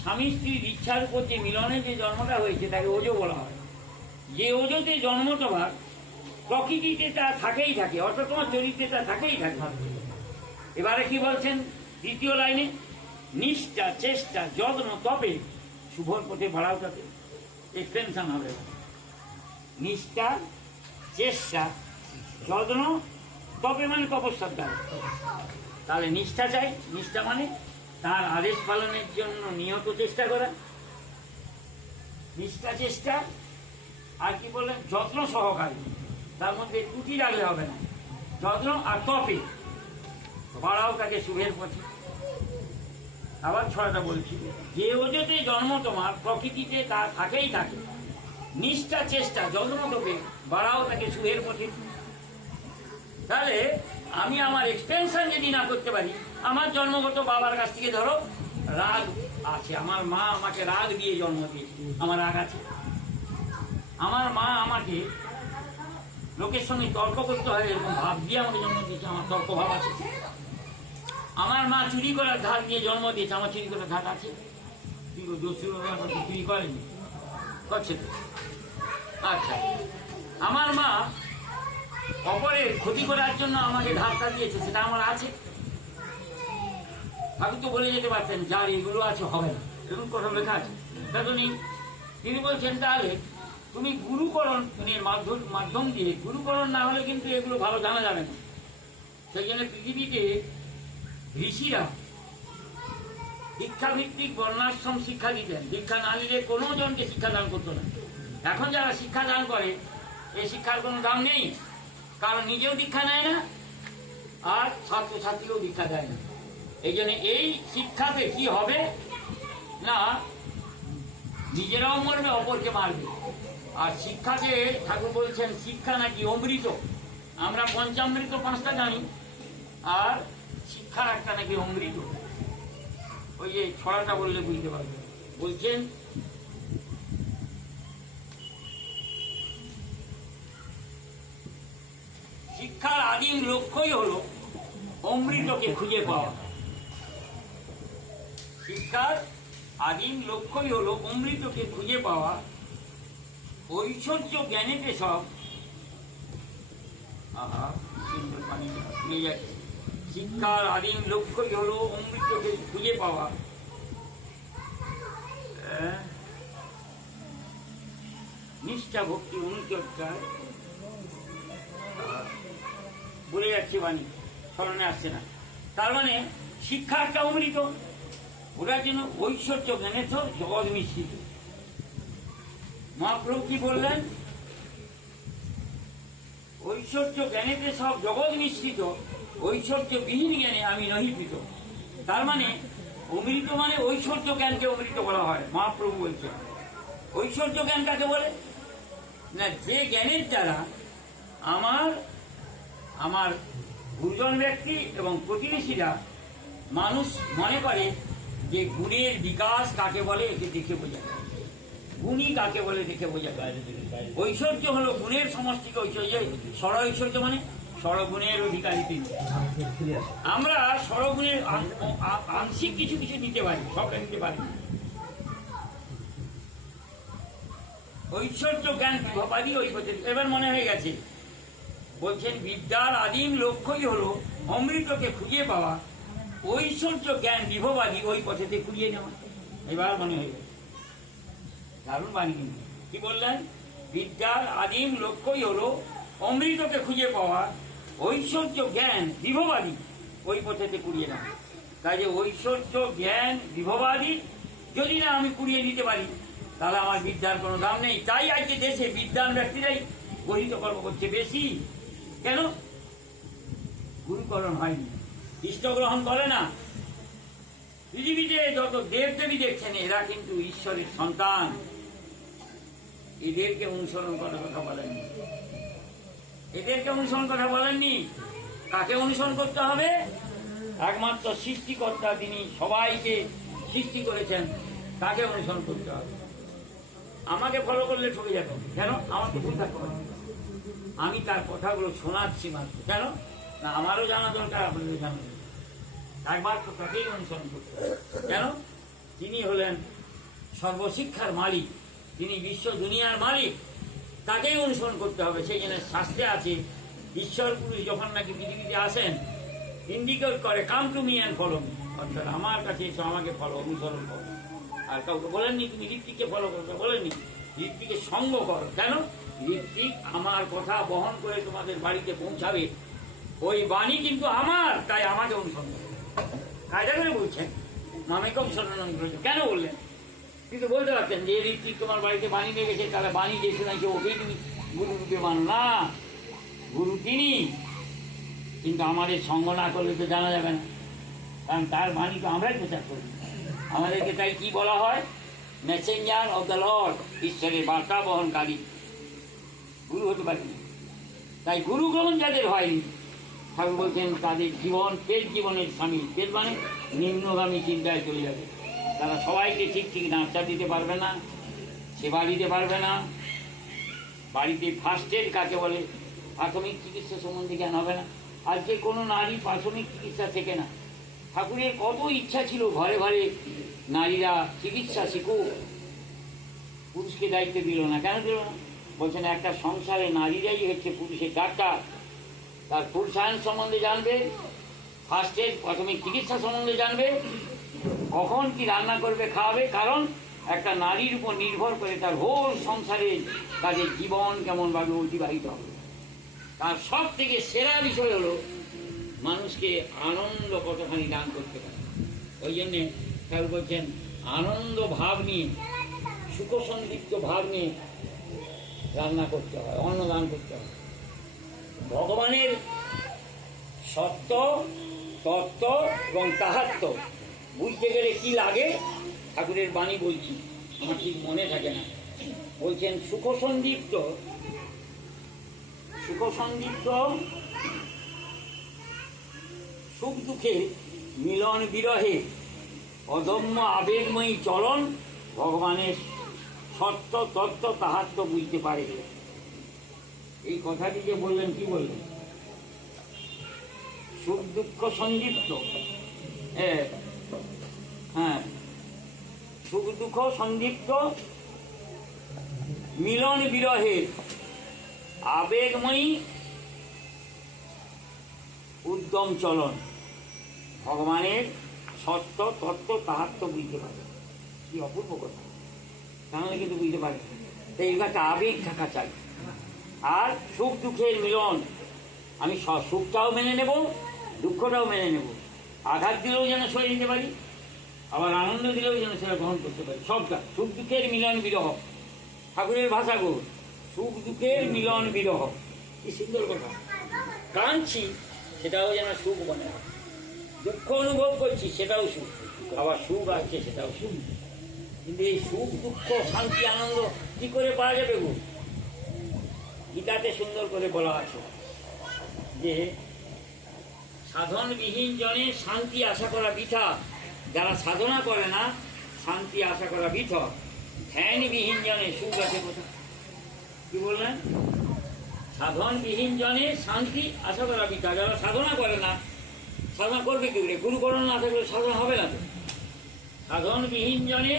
স্বামী স্ত্রীর ইচ্ছার উপর যে মিলনের যে জন্মটা হয়েছে তাকে ওজো বলা হয়। যে ওজোতে জন্ম তোমার প্রকৃতিতে তা থাকেই থাকে, অর্থাৎ তোমার চরিত্রে তা থাকেই থাকে। এবারে কি বলছেন দ্বিতীয় লাইনে? নিষ্ঠা, চেষ্টা, যত্ন, তপে শুভর পথে বাড়াও তাতে। এক্সটেনশন হবে। নিষ্ঠা, চেষ্টা, যত্ন, তপে মানে তপস্যার দ্বারা। তাহলে নিষ্ঠা চাই। নিষ্ঠা মানে তার আদেশ পালনের জন্য নিয়ত চেষ্টা করা। নিষ্ঠা, চেষ্টা, আর কি বললেন? যত্ন সহকারী। তার মধ্যে ত্রুটি রাখলে হবে না। যত্ন আর তপে বাড়াও তাকে শুভের পথে। আবার ছড়াটা বলছি। যে ওজোতে জন্ম তোমার প্রকৃতিতে তা থাকেই থাকে। নিষ্ঠা, চেষ্টা, যত্ন, তপে বাড়াও তাকে শুভের পথে। তাহলে আমি আমার এক্সপেনশন যদি না করতে পারি, আমার জন্মগত বাবার কাছ থেকে ধরো রাগ আছে, আমার মা আমাকে রাগ দিয়ে জন্ম দিয়েছে, আমার রাগ আছে। আমার মা আমাকে লোকের সঙ্গে তর্ক করতে হয় এরকম ভাব দিয়ে আমাকে জন্ম দিয়েছে, আমার তর্ক ভাব আছে। আমার মা চুরি করার ধার দিয়ে জন্ম দিয়েছে, আমার চুরি করার ধার আছে। কিন্তু চুরি করেনি, করছে তো। আচ্ছা, আমার মা অপরের ক্ষতি করার জন্য আমাকে ধাক্কা দিয়েছে, সেটা আমার আছে। ঠাকুর তো বলে যেতে পারতেন যার এগুলো আছে হবে না, এরকম কথা লেখা আছে, তা তো নেই। তিনি বলছেন তাহলে তুমি গুরুকরণের মাধ্যম দিয়ে, গুরুকরণ না হলে কিন্তু এগুলো ভালো জানা যাবে না। সেই জন্য পৃথিবীতে ঋষিরা দীক্ষাভিত্তিক বর্ণাশ্রম শিক্ষা দিতেন, দীক্ষা না নিলে কোনো জনকে শিক্ষাদান করতো না। এখন যারা শিক্ষাদান করে এই শিক্ষার কোনো দাম নেই, কারণ নিজেও দীক্ষা নেয় না আর ছাত্রছাত্রীও দীক্ষা দেয় না। এই জন্য এই শিক্ষাতে কি হবে না, নিজেরাও মরবে, অপরকে মারবে। আর শিক্ষাকে ঠাকুর বলছেন শিক্ষা নাকি অমৃত। আমরা পঞ্চামৃত 5টা জানি, আর শিক্ষার একটা নাকি অমৃত। ওই যে ছড়াটা বললে বুঝতে পারবে। বলছেন শিক্ষার আদিম লক্ষ্যই হলো অমৃতকে খুঁজে পাওয়া। শিক্ষার আদিম লক্ষ্যই হলো অমৃতকে খুঁজে পাওয়া। ঐশ্বর্য জ্ঞানেতে সব শিক্ষার আদিম লক্ষ্যই হলো অমৃতকে খুঁজে পাওয়া। নিষ্ঠা ভক্তি অনুচর্চায় বলে যাচ্ছে বাণী, স্মরণে আসছে না। তার মানে শিক্ষা একটা অমৃত, ওটার জন্য ঐশ্বর্য জ্ঞানে তো জগৎ মিশ্রিত। মহাপ্রভু কি বললেন? ঐশ্বর্য জ্ঞানেতে সব জগৎ মিশ্রিত, ঐশ্বর্যবিহীন জ্ঞানে আমি নহিপিত। তার মানে অমৃত মানে ঐশ্বর্য জ্ঞানকে অমৃত বলা হয়। মহাপ্রভু বলছেন ঐশ্বর্য জ্ঞান কাকে বলে না, যে জ্ঞানের দ্বারা আমার গুরুজন ব্যক্তি এবং প্রতিবেশীরা মানুষ মনে করে যে গুণের বিকাশ কাকে বলে একে দেখে বোঝা যায়, গুণী কাকে বলে দেখে বোঝা যায়। ঐশ্বর্য হলো গুণের সমষ্টিকে ঐশ্বর্য, ষড় ঐশ্বর্য মানে ষড়গুণের অধিকারী তিনি। আমরা ষড়গুণের আংশিক কিছু কিছু নিতে পারি, সবটা নিতে পারি। ঐশ্বর্য জ্ঞান বিভবাদী ওই পথে। এবার মনে হয়ে গেছে, বলছেন বিদ্যার আদিম লক্ষ্যই হলো অমৃতকে খুঁজে পাওয়া, ঐশ্বর্য জ্ঞান বিভবাদী ওই পথেতে খুঁজিয়ে নেওয়া। এবার মনে হয়ে গেছে, দারুণ বাণী। কিন্তু কি বললেন? বিদ্যার আদিম লক্ষ্যই হলো অমৃতকে খুঁজে পাওয়া, ঐশ্বর্য জ্ঞান বিভবাদী ওই পথেতে কুড়িয়ে নেওয়া। কাজে ঐশ্বর্য জ্ঞান বিভবাদী যদি না আমি কুড়িয়ে নিতে পারি, তাহলে আমার বিদ্যার কোনো দাম নেই। তাই আজকে দেশে বিদ্যান ব্যক্তিরাই গরিত কর্ম করছে বেশি। কেন? গুরুকরণ হয়নি, ইষ্ট গ্রহণ করে না। পৃথিবীতে যত দেবদেবী দেখছেন এরা কিন্তু ঈশ্বরের সন্তান, এদেরকে অনুসরণ করার কথা বলেননি, এদেরকে অনুসরণ কথা বলেননি। কাকে অনুসরণ করতে হবে? একমাত্র সৃষ্টিকর্তা, তিনি সবাইকে সৃষ্টি করেছেন, তাকে অনুসরণ করতে হবে। আমাকে ফলো করলে ঠকে যাবে। কেন? আমার তো ভুল থাকতে পারে, আমি তার কথাগুলো শোনাচ্ছি মাত্র। কেন না, আমারও জানা দরকার, আপনাদের জানা দরকার। একমাত্র তাকেই অনুসরণ করতে হবে। কেন? তিনি হলেন সর্বশিক্ষার মালিক, তিনি বিশ্ব দুনিয়ার মালিক, তাকেই অনুসরণ করতে হবে। সেই জন্য শাস্ত্রে আছে, ঈশ্বর পুরুষ যখন নাকি পৃথিবীতে আসেন, ইন্ডিকেট করে come to me and follow me, অর্থাৎ আমার কাছে এসো, আমাকে ফলো, অনুসরণ করো। আর কাউকে বলেননি তুমি ঋত্বিককে ফলো করতে, বলেননি ঋত্বিককে সঙ্গ করো। কেন? ঋত্বিক আমার কথা বহন করে তোমাদের বাড়িতে পৌঁছাবে, ওই বাণী কিন্তু আমার, তাই আমাকে অনুসরণ করো। কায়দা করে বলছেন, মামেকম শরণম করেছে। কেন বললেন? কিন্তু বলতে পারতেন যে ঋত্বিক তোমার বাড়িতে বাণী নিয়ে গেছে, তাহলে বাণী যে শোনাইছে ওকেই তুমি গুরু রূপে মানো। না, গুরু তিনি, কিন্তু আমাদের সঙ্গ না করলে তো জানা যাবে না, কারণ তার বাণী তো আমরাই প্রচার করি। আমাদেরকে তাই কি বলা হয়? মেসেঞ্জার অফ দ্য লর্ড, ঈশ্বরের বার্তা বহনকারী। গুরু হতে পারি না। তাই গুরু গ্রহণ যাদের হয়নি ঠাকুর বলছেন তাদের জীবন পেট জীবনের স্বামী, পেট মানে নিম্নগামী চিন্তায় চলে যাবে। তারা সবাইকে ঠিক ঠিক নাস্তা দিতে পারবে না, সেবা দিতে পারবে না, বাড়িতে ফার্স্ট এড কাকে বলে প্রাথমিক চিকিৎসা সম্বন্ধে জ্ঞান হবে না। আজকে কোনো নারী প্রাথমিক চিকিৎসা শেখে না। ঠাকুরের কত ইচ্ছা ছিল ঘরে ঘরে নারীরা চিকিৎসা শিখুক, পুরুষকে দায়িত্ব দিল না। কেন দিল না? বলছেন একটা সংসারে নারীরাই হচ্ছে পুরুষের ডাক্তার, তার পুরুষায়ন সম্বন্ধে জানবে, ফার্স্ট এড প্রাথমিক চিকিৎসা সম্বন্ধে জানবে, কখন কি রান্না করবে খাওয়াবে। কারণ একটা নারীর উপর নির্ভর করে তার হোল সংসারে তাদের জীবন কেমনভাবে অতিবাহিত হবে। তার সব থেকে সেরা বিষয় হলো মানুষকে আনন্দ কতখানি দান করতে পারে। ওই জন্যে ঠাকুর বলছেন আনন্দ ভাব নিয়ে, সুখসন্দিগ্ধ ভাব নিয়ে রান্না করতে হয়, অন্নদান করতে হয়। ভগবানের সত্য, তত্ত্ব এবং তাহাত্ম্য বুঝতে গেলে কি লাগে ঠাকুরের বাণী বলছি, আমার ঠিক মনে থাকে না। বলছেন সুখসন্দিগ্ধ, সুখসন্দিগ্ধ সুখ দুঃখে মিলন বিরহে অদম্য আবেগময়ী চলন ভগবানের সত্য তত্ত্ব তাহাত্ম্য বুঝতে পারে। এই কথাটি যে বললেন, কি বললেন? সুখ দুঃখ সন্দিগ্ধ, হ্যাঁ, সুখ দুঃখ সন্দিগ্ধ মিলন বিরহে আবেগময়ী উদ্যম চলন ভগবানের সত্য তত্ত্ব তাহাত্ম্য বুঝতে পারে। কি অপূর্ব কথা! তাহলে কিন্তু বুঝতে পারে এই একটা আবেগ থাকা চাই। আর সুখ দুঃখের মিলন, আমি সুখটাও মেনে নেব, দুঃখটাও মেনে নেব। আঘাত দিলেও যেন সয়ে নিতে পারি, আবার আনন্দ দিলেও যেন সেটা গ্রহণ করতে পারি। সবটা সুখ দুঃখের মিলন বিরহ, ঠাকুরের ভাষা গো, সুখ দুঃখের মিলন বিরহ। কি সুন্দর কথা! কাঁদছি সেটাও যেন সুখ বনে, দুঃখ অনুভব করছি সেটাও সুখ, আবার সুখ আসছে সেটাও সুখ। কিন্তু এই সুখ দুঃখ শান্তি আনন্দ কি করে পাওয়া যাবে গো? গীতাতে সুন্দর করে বলা আছে যে সাধনবিহীন জনে শান্তি আশা করা বৃথা। যারা সাধনা করে না শান্তি আশা করা বৃথা। ধ্যানবিহীন জনে সুখ আছে কোথায়? কি বললেন? সাধনবিহীন জনে শান্তি আশা করা বৃথা। যারা সাধনা করে না, সাধনা করবে কি করে? গুরুকরণ না থাকলে সাধনা হবে না তো। সাধনবিহীন জনে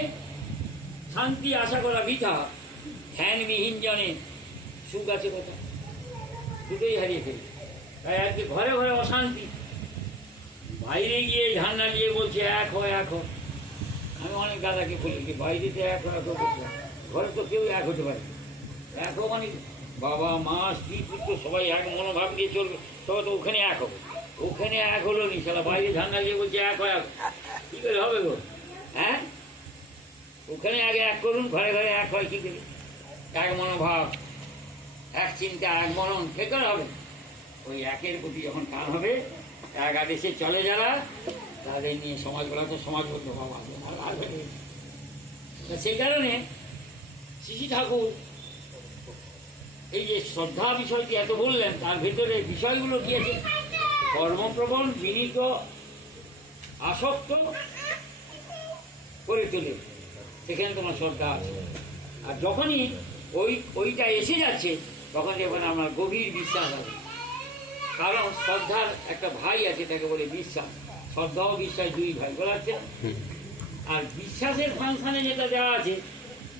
শান্তি আশা করা বৃথা, ধ্যানবিহীন জনে সুখ আছে কোথায়? দুটোই হারিয়ে ফেলি। তাই আজকে ঘরে ঘরে অশান্তি, বাইরে গিয়ে ঝান্ডা নিয়ে বলছে এক হয় এক হয়। আমি অনেক দাদাকে বলি যে বাইরেতে এক হয় এক করতে, ঘরে তো কেউ এক হতে পারে। এক মানে বাবা মা স্ত্রী পুত্র সবাই এক মনোভাব দিয়ে চলবে, তবে তো ওখানে এক হবে। ওখানে এক হলো নি, সালা বাইরে ঝান্ডা নিয়ে বলছে এক হয় এক, কী করে হবে গো? হ্যাঁ, ওখানে আগে এক করুন, ঘরে ঘরে এক হয়। কী করে? এক মনোভাব, এক চিন্তা, এক মনন, সে করে হবে। ওই একের প্রতি যখন টান হবে, এক আদেশে চলে যারা, তাদের নিয়ে সমাজ বলা তো সমাজবদ্ধ ভাব আসবে। সেই কারণে শ্রী ঠাকুর এই যে শ্রদ্ধা বিষয়টি এত বললেন, তার ভেতরে বিষয়গুলো কি আছে? কর্মপ্রবণ, বিনীত, আসক্ত করে তোলে, সেখানে তোমার শ্রদ্ধা আছে। আর যখনই ওইটা এসে যাচ্ছে, তখন যখন আমার গভীর বিশ্বাস আছে। কারণ শ্রদ্ধার একটা ভাই আছে, তাকে বলে বিশ্বাস। শ্রদ্ধা ও বিশ্বাস দুই ভাই বলা হচ্ছে। আর বিশ্বাসের ফাংশনে যেটা দেওয়া আছে,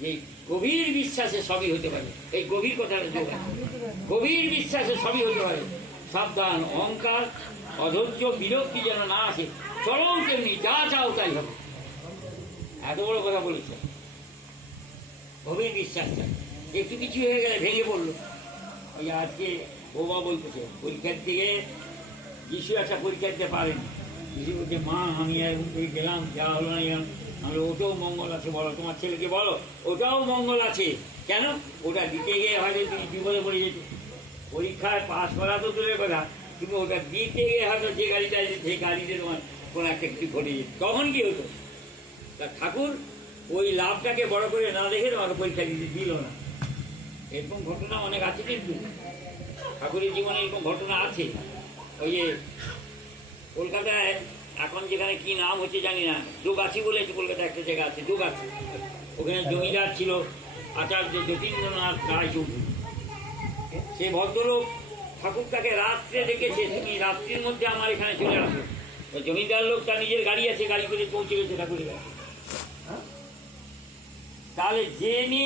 যে গভীর বিশ্বাসে সবই হতে পারে। এই গভীর কথাটা যোগ আছে, গভীর বিশ্বাসে সবই হতে পারে। সাবধান, অহংকার, অধৈর্য, বিরক্তি যেন না আসে। চরম তেমনি যা চাও তাই হবে। এত বড় কথা বলেছে। গভীর বিশ্বাস চাই। একটু কিছু হয়ে গেলে ভেঙে পড়লো। ওই আজকে বৌমা বলতেছে পরীক্ষার থেকে যিশু একটা পরীক্ষা দিতে পারেনি। যিশু বলছে মা আমি গেলাম, যা হলো না গেলাম। আমি ওটাও মঙ্গল আছে, বলো তোমার ছেলেকে বলো ওটাও মঙ্গল আছে। কেন? ওটা দিতে গিয়ে হয়তো তুমি বিপদে পড়ে যেত। পরীক্ষায় পাস করা তো দূরের কথা, তুমি ওটা দিতে গিয়ে হয়তো যে গাড়িটা আছে সেই গাড়িতে তোমার কোনো একটা কিছু ঘটে যেত। তখন কি হতো? তা ঠাকুর ওই লাভটাকে বড় করে না দেখে তোমাকে পরীক্ষা দিতে দিল না। এরকম ঘটনা অনেক আছে, কিন্তু ঠাকুরের জীবনে এরকম ঘটনা আছে। ওই যে কলকাতায় এখন যেখানে কি নাম হচ্ছে জানি না, দুগাছি বলে কলকাতায় একটা জায়গা আছে, দুগাছি। ওখানে জমিদার ছিল আচার্য যতীন্দ্রনাথ রায়চৌধুরী। সে ভদ্রলোক ঠাকুরটাকে রাত্রে ডেকেছে, তুমি রাত্রির মধ্যে আমার এখানে চলে আসো। ওই জমিদার লোক তার নিজের গাড়ি আছে, গাড়ি করে পৌঁছে গেছে ঠাকুরের কাছে। তাহলে যিনি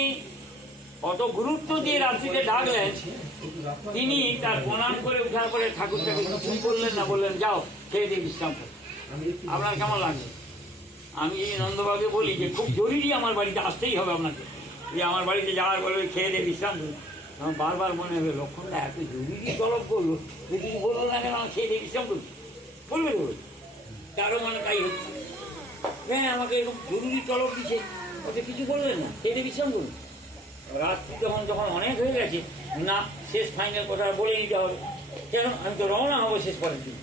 অত গুরুত্ব দিয়ে রাত্রিতে ডাকলেন, তিনি তার প্রণাম করে উঠার পরে ঠাকুরটাকে কিছু বললেন না, বললেন যাও খেয়ে দিয়ে বিশ্রাম করো। আপনার কেমন লাগছে? আমি যদি নন্দবাবুকে বলি যে খুব জরুরি আমার বাড়িতে আসতেই হবে আপনাকে, যে আমার বাড়িতে যাওয়ার বলে খেয়ে দিয়ে বিশ্রাম করুন, আমার বারবার মনে হবে লক্ষণটা এত জরুরি তলব করলো, যে কিছু বললো না কেন খেয়ে দিয়ে বিশ্রাম করুন, বলবে তো বলবে। তারও মানে তাই হচ্ছে, হ্যাঁ আমাকে এরকম জরুরি তলব দিচ্ছে, ওতে কিছু বললেন না, খেয়ে দিয়ে বিশ্রাম করুন। রাত্রি যখন অনেক হয়ে গেছে, না শেষ ফাইনাল কথাটা বলে নিতে হবে। কেন? আমি তো রওনা হবো শেষ পরের দিন,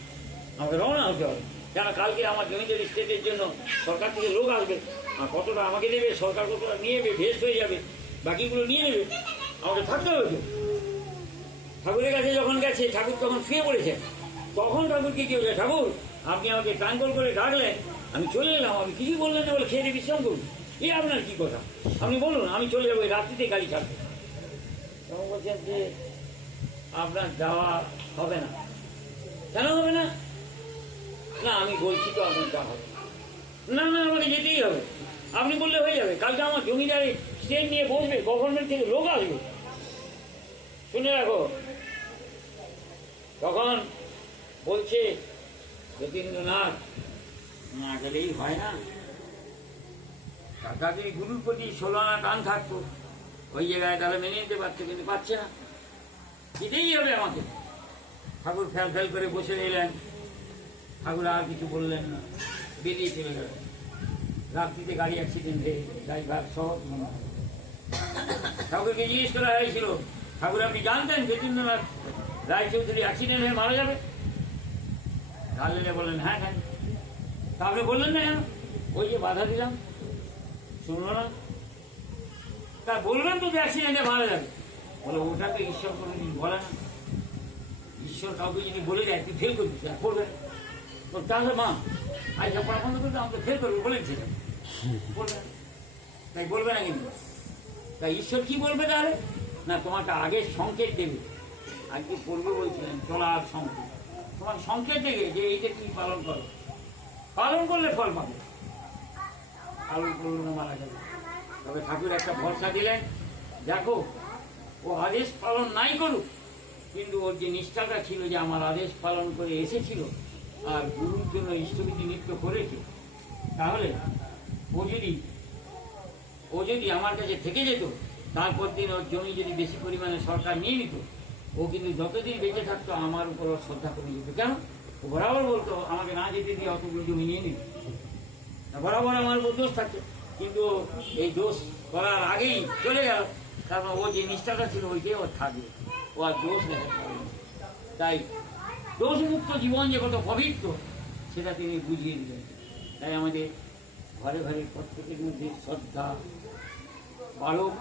আমাকে রওনা হতে হবে। কেন? কালকে আমার জমিদার স্টেটের জন্য সরকার থেকে লোক আসবে, আর কতটা আমাকে দেবে, সরকার কতটা নিয়ে নেবে, ভেস্ট হয়ে যাবে, বাকিগুলো নিয়ে নেবে, আমাকে থাকতে হবে তো। ঠাকুরের কাছে যখন গেছে, ঠাকুর তখন শুয়ে পড়েছেন, তখন ঠাকুরকে কি হয়েছে, ঠাকুর আপনি আমাকে ট্রাঙ্কল করে ডাকলেন, আমি চলে এলাম, আমি কিছু বললেন না, বলে খেয়ে দিয়ে বিশ্রাম করুন। এ আপনার কি কথা? আপনি বলুন, আমি চলে যাবো, এই রাত্রিতে গাড়ি ছাড়বো। তখন বলছেন যে আপনার যাওয়া হবে না। কেন হবে না? না আমি বলছি তো আপনার যাওয়া হবে না। না আমাকে যেতেই হবে, আপনি বললে হয়ে যাবে। কালকে আমার জমিদারি স্টেট নিয়ে বসবে, গভর্নমেন্ট থেকে লোক আসবে, শুনে রাখো। তখন বলছে যতীন্দ্রনাথ, না গেলেই হয় না, কাকাকে গুরুর প্রতি 16 আনা টান থাকতো, ওই জায়গায় তাহলে মেনে নিতে পারছে, কিন্তু পাচ্ছে না, যেতেই হবে আমাকে। ঠাকুর ফেল ফেল করে বসে রইলেন, ঠাকুর আর কিছু বললেন না, বেরিয়ে চলে গেলেন। রাত্রিতে গাড়ি অ্যাক্সিডেন্ট হয়ে ড্রাইভার সহ। ঠাকুরকে জিজ্ঞেস করা হয়েছিল, ঠাকুর আপনি জানতেন যতীন্দ্রনাথ রায়চৌধুরী অ্যাক্সিডেন্ট হয়ে মারা যাবে? ঢাললেনে বললেন হ্যাঁ হ্যাঁ। তা আপনি বললেন না কেন? ওই যে বাধা দিলাম, শুনলো না। তা বলবেন তো যে অ্যাক্সিডেন্টে মারা যাবে? বলে ওটা তো ঈশ্বর কোনোদিন বলে না। ঈশ্বর কাউকে যদি বলে যায় তুই ফেল করবি, করবে তাহলে মা আজ পড়া বন্ধ করতে আমাকে ফেল করবে বলেছে, বলবে তাই বলবে না। কিন্তু তাই ঈশ্বর কি বলবে তাহলে? না তোমাকে আগে সংকেত দেবে। আজকে পড়বে বলছিলেন চলার সংকেত, তোমার সংকেত দেবে যে এইটা তুমি পালন করো, পালন করলে ফল পাবে, পালন করলে না মারা যাবে। তবে ঠাকুর একটা ভরসা দিলেন, দেখো ও আদেশ পালন নাই করুক, কিন্তু ওর যে নিষ্ঠাটা ছিল যে আমার আদেশ পালন করে এসেছিল আর গুরুর জন্য ইষ্টবিধি নৃত্য করেছে, তাহলে ও যদি আমার কাছে থেকে যেত, তারপর দিন ওর জমি যদি বেশি পরিমাণে সরকার নিয়ে নিত, ও কিন্তু যতদিন বেঁচে থাকতো আমার উপর ওর শ্রদ্ধা করে যেত। কেন? ও বরাবর বলতো আমাকে না যেতে দিয়ে অতগুলো জমি নিয়ে নিত, বরাবর আমার উপর দোষ থাকতো। কিন্তু এই দোষ করার আগেই চলে গেল, কারণ ও যে নিষ্ঠাটা ছিল ওইটাই ওর থাকবে, ও আর দোষ নেই। তাই দোষমুক্ত জীবন যে কত পবিত্র সেটা তিনি বুঝিয়ে দিলেন। তাই আমাদের ঘরে ঘরে প্রত্যেকের মধ্যে শ্রদ্ধা বাড়ুক,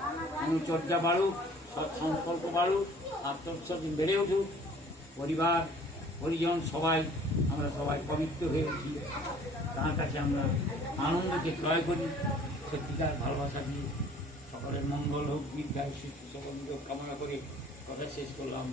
অনুচর্যা বাড়ুক, সৎসংকল্প বাড়ুক, আত্মবিশ্বাস বেড়ে উঠুক, পরিবার পরিজন সবাই আমরা সবাই পবিত্র হয়ে উঠি, তার কাছে আমরা আনন্দকে ক্রয় করি, সত্যিকার ভালোবাসা দিয়ে। সকলের মঙ্গল হোক, দীর্ঘায়ু সুস্থ সকল কামনা করে কথা শেষ করলাম।